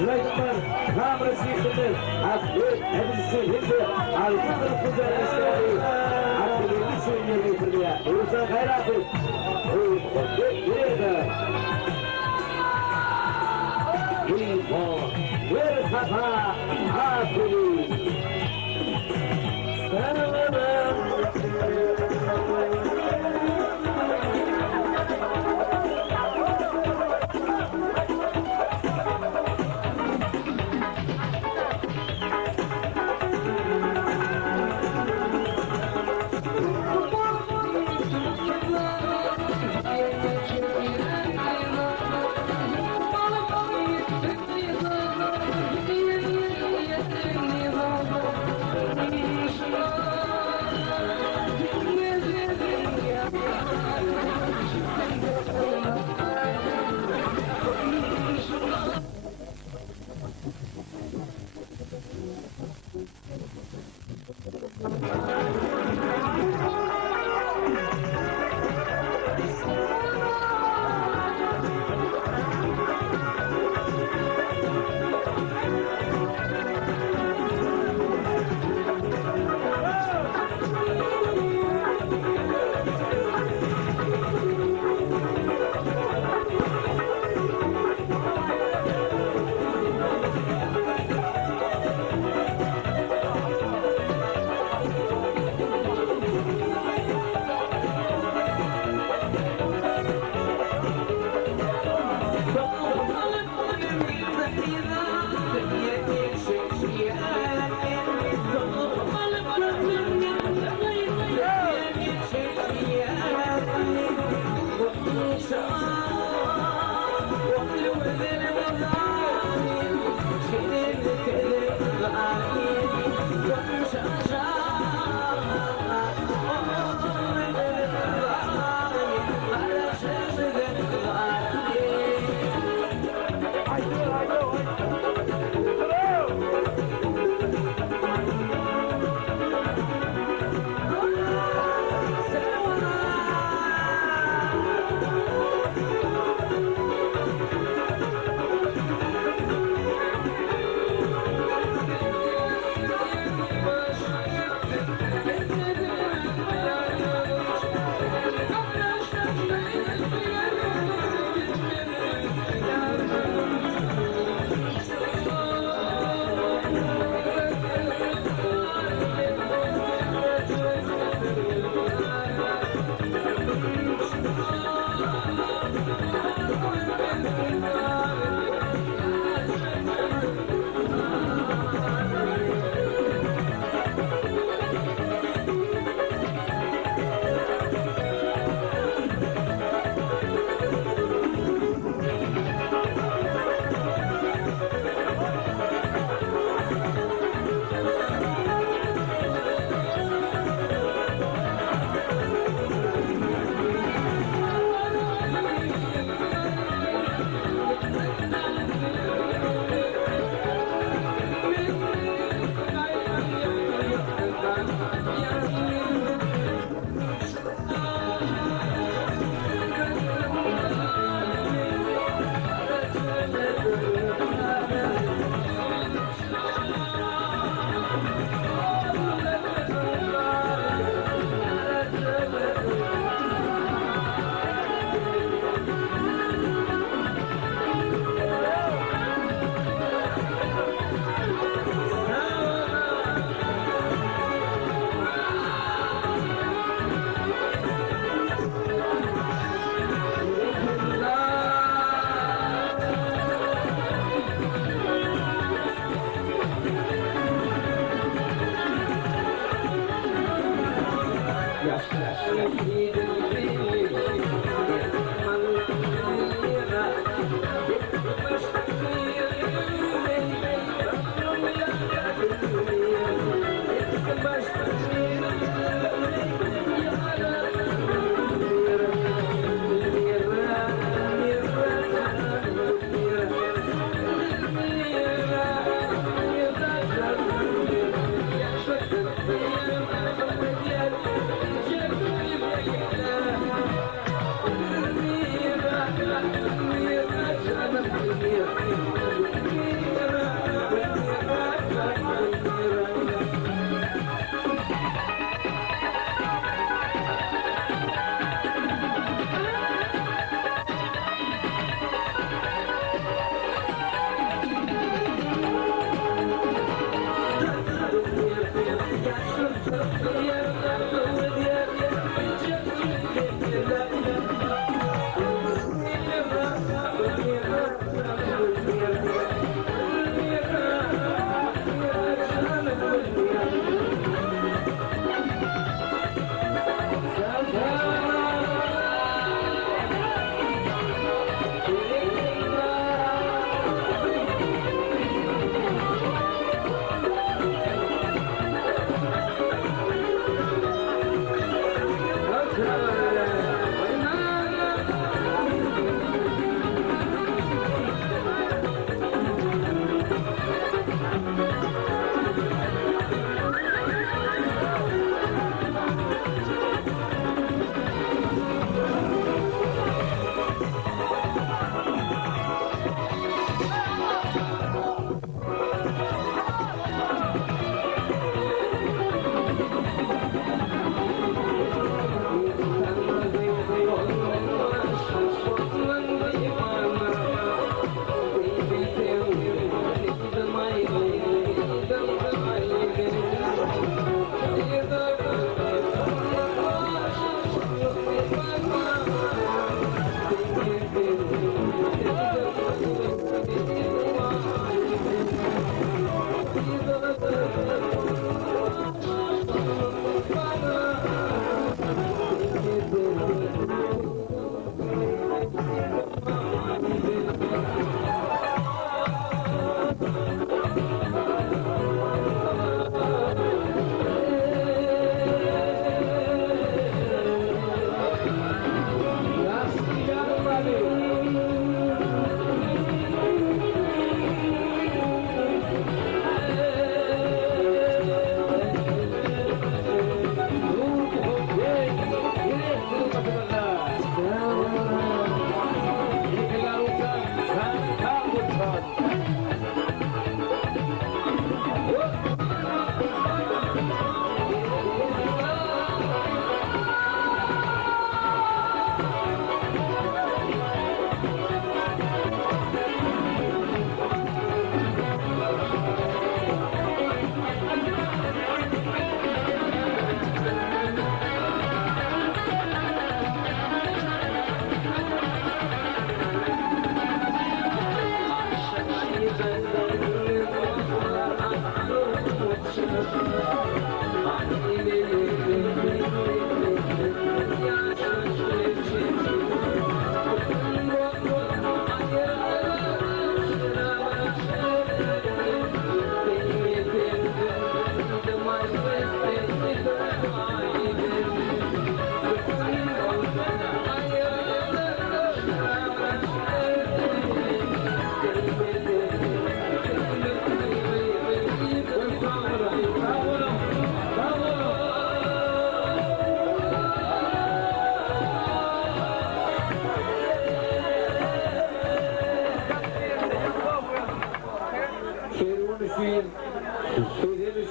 Süleyman tam resmiyetinde atlet hepsi hindi altın futbolcuları atletini söylüyor getirdiler. Ulusal hayratı. İlko bir kafa atlet.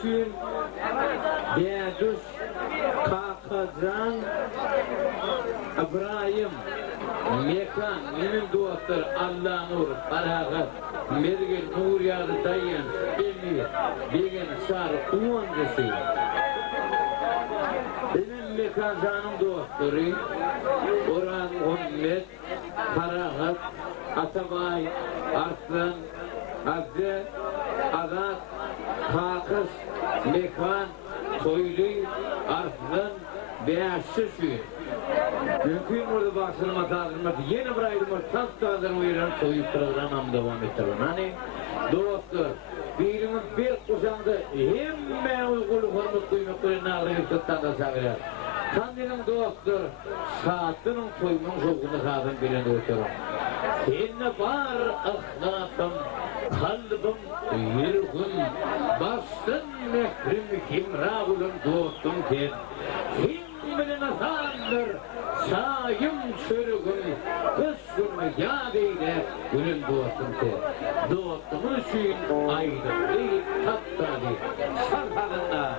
Sözün Diyadus Kakazan İbrahim Mekan benim dostlar Allah nur Arağı Mergel Nur Yarı Tayyan Emir Degen Sar Uğancısı benim Mekanzanım dostları Orhan Muhammed Karahat Atabay Arslan Azze Azat Kakız Mekan Soylu Arslan Beyazsız mümkün burada başlama tadırmak yeni bırakım tas tadırma uyuran soyup programım devam ettirin. Hani dostlar birimin bir kuşandı hemen uygulu hormat kuymakları nağlayıp tuttan sabiler. Kandinin dostlar saatinin soyunun soğukunu kadın bilen dostlarım. Seninle var ahlakım, kalbim, yürgün, bastın mehrim kimrağulun dostum sen. Bilen asandır, sayım sürgün, kısgın yad eyle, günün dostum sen. Dostumun için aydın değil, tatlı değil, sarhalında.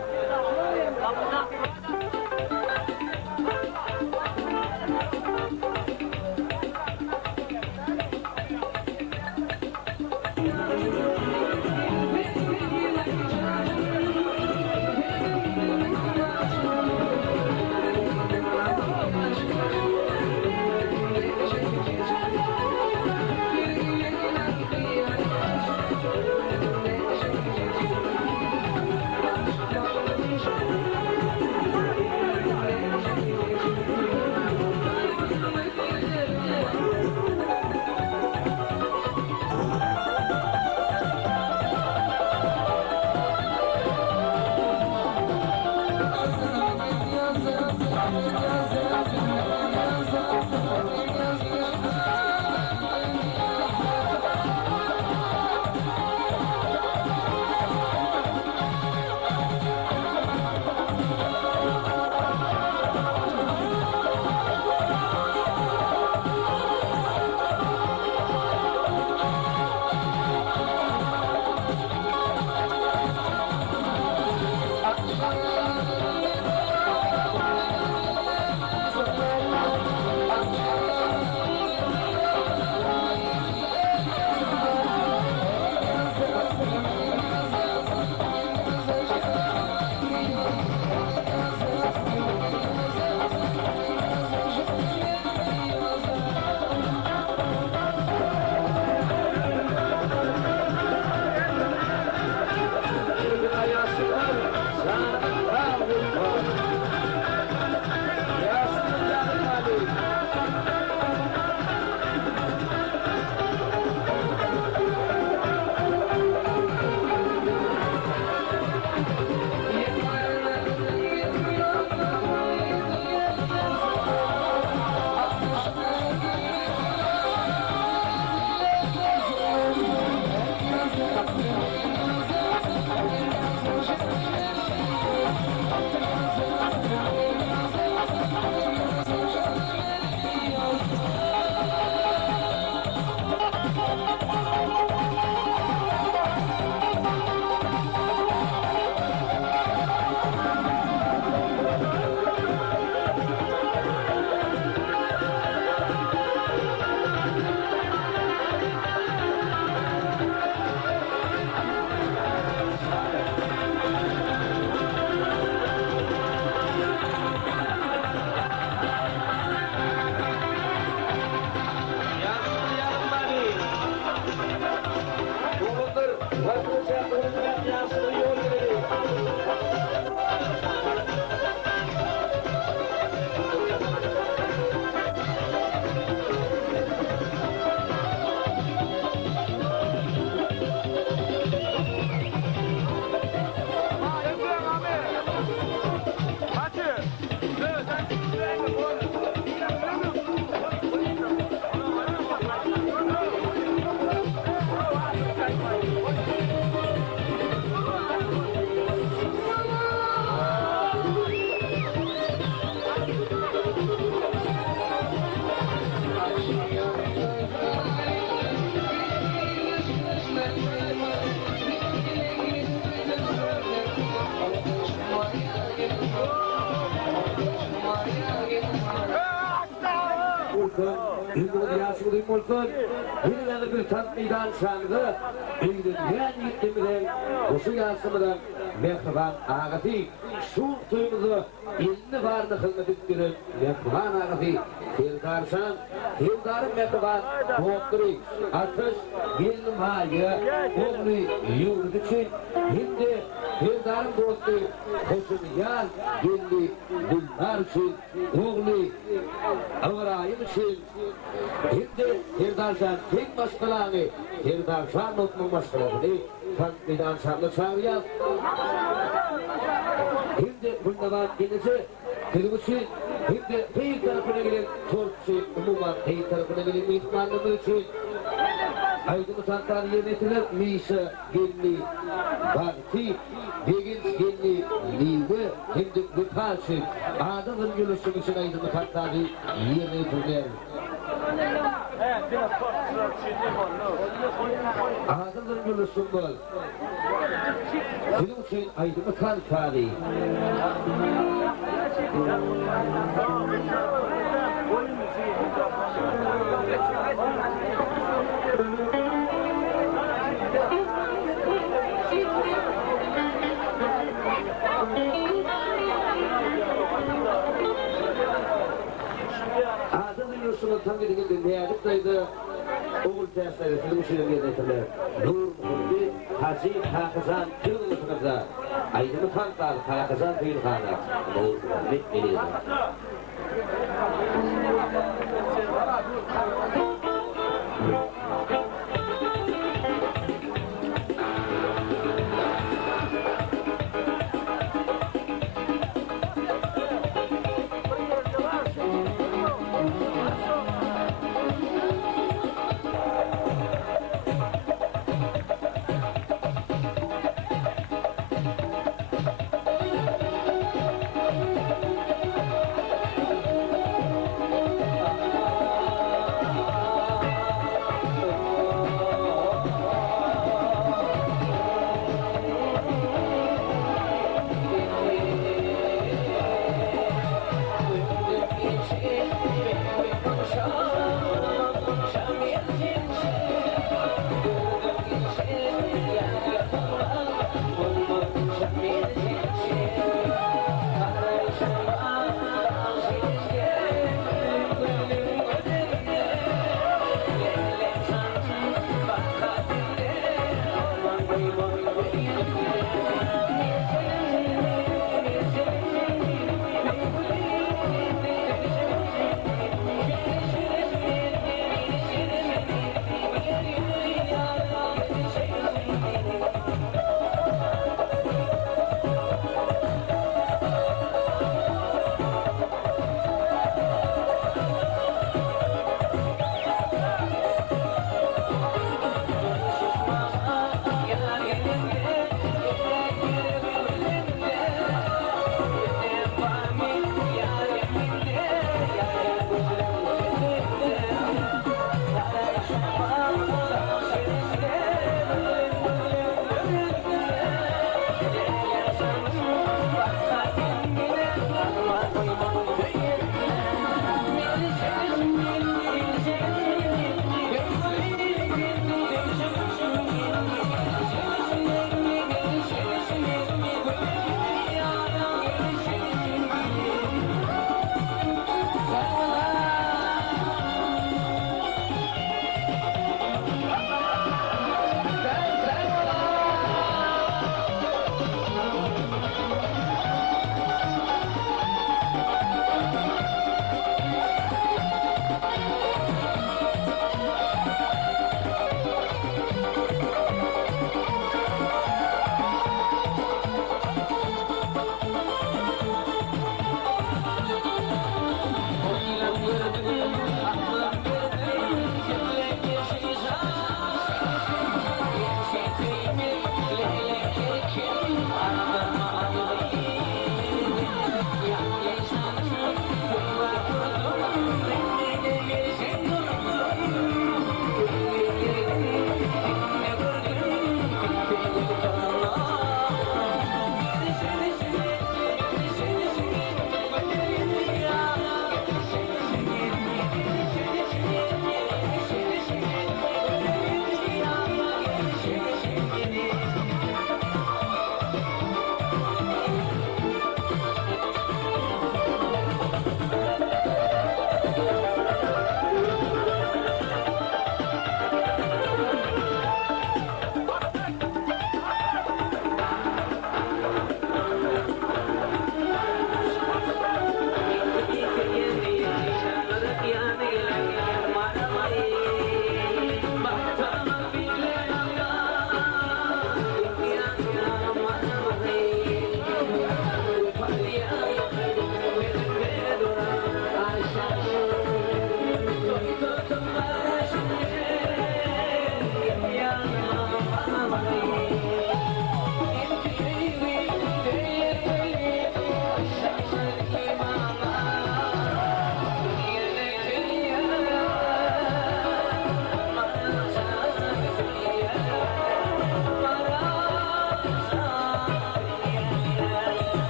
olsun, İngiliz yaşılıyım olsun, yine bir tanıtmaydan şanlı, İngiliz yan yittimiden, koşu yansımıdan, mehriban ağati, şu suyumuzu, ilini varını hizmet ettirin, mehriban ağati, Hildarsan, Hildar'ın mehriban, doğdurur, atış, gelin hayı, oğlu yurdu için, hindi, Hildar'ın doğdurur, koşun yan, gelin, bunlar için, oğlu, Avrayım için, hindi, Hildarsan, tek başkalarını, Hildarsan notmun başkalarını, tanıtmaydan şanlı çağırıyor. Şimdi bundan kendisi kırmızı, şimdi teyit tarafına gelen torçu, umuman teyit tarafına gelen mihmanlığı için aydın utantan yerine etiler, Misa gelini Barti, Begins gelini Live, şimdi bu karşı adamın yürüsün için aydın utantan yerine etiler. Adamın yürüsün var. Senin için aydın utantan Adamın yursunun tam gidildi, neyadıktaydı, oğul tersleri, film şeyleri yedirdiler. Nur Muhurbi, Hacı Hakızan, Kırgızı'nıza, aydını tanıtar, Hakızan değil kanlar. Nur Muhurbi, eliydi.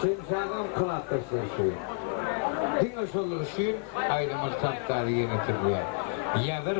Şimşağın kılattırsın şu. Dine solur şu ayrımız taptarı yönetirliyor. Yadır